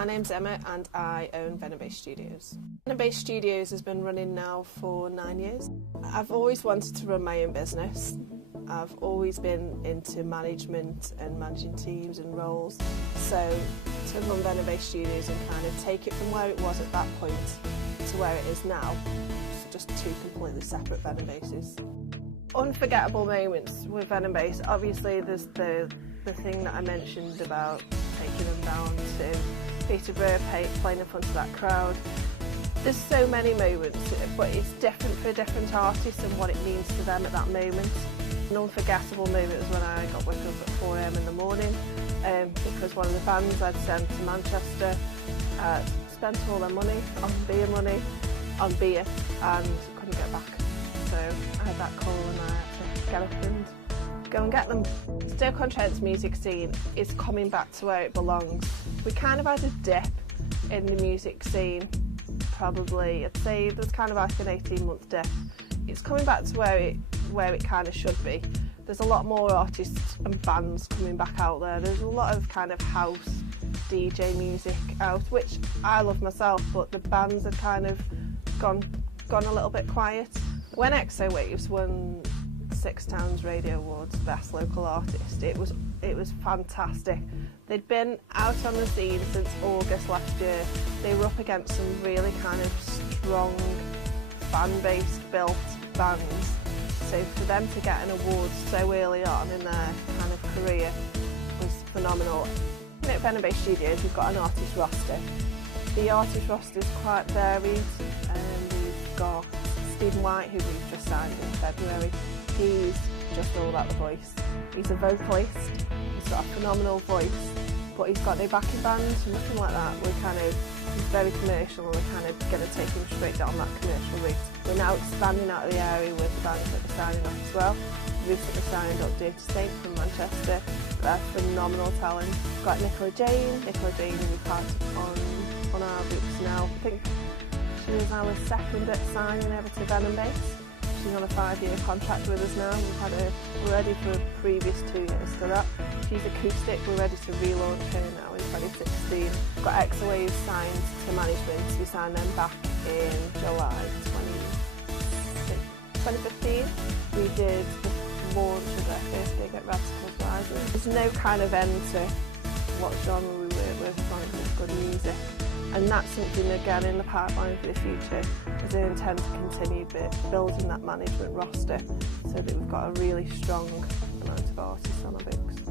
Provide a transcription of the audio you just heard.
My name's Emma and I own Venombase Studios. Venombase Studios has been running now for 9 years. I've always wanted to run my own business. I've always been into management and managing teams and roles. So to run Venombase Studios and kind of take it from where it was at that point to where it is now, it's just two completely separate Venombases. Unforgettable moments with Venombase, obviously there's the thing that I mentioned about taking them down to Peterborough, playing in front of that crowd. There's so many moments, but it's different for different artists and what it means to them at that moment. An unforgettable moment was when I got woken up at 4 AM in the morning because one of the bands I'd sent to Manchester spent all their money on beer and couldn't get back. So I had that call and I had to get up and go and get them. Stoke-on-Trent's music scene is coming back to where it belongs. We kind of had a dip in the music scene, probably. I'd say there's kind of like an 18-month dip. It's coming back to where it kind of should be. There's a lot more artists and bands coming back out there. There's a lot of kind of house DJ music out, which I love myself, but the bands have kind of gone a little bit quiet. When XO Waves won Six Towns Radio Awards Best Local Artist, it was fantastic. They'd been out on the scene since August last year. They were up against some really kind of strong fan-based built bands. So for them to get an award so early on in their kind of career was phenomenal. At Venombase Studios we've got an artist roster. The artist roster is quite varied. We've got Stephen White, who we've just signed in February. He's just all about the voice. He's a vocalist, he's got a phenomenal voice, but he's got no backing band, nothing like that. He's very commercial and we're kind of going to take him straight down that commercial route. We're now expanding out of the area with the bands that we're signing up as well. Recently signed up Dirty State from Manchester. They're phenomenal talent. We've got Nicola Jane we've had on our books now. I think she was our second at signing over to Venombase. She's on a 5-year contract with us now. We're ready for the previous 2 years to that. She's acoustic, we're ready to relaunch her now in 2016. We've got XO Waves signed to management. We signed them back in July 2015. We did the launch of their first gig at Radicals Rising. There's no kind of end to what genre we work with as long as it's good music. And that's something again in the pipeline for the future, is I intend to continue building that management roster so that we've got a really strong amount of artists on our books.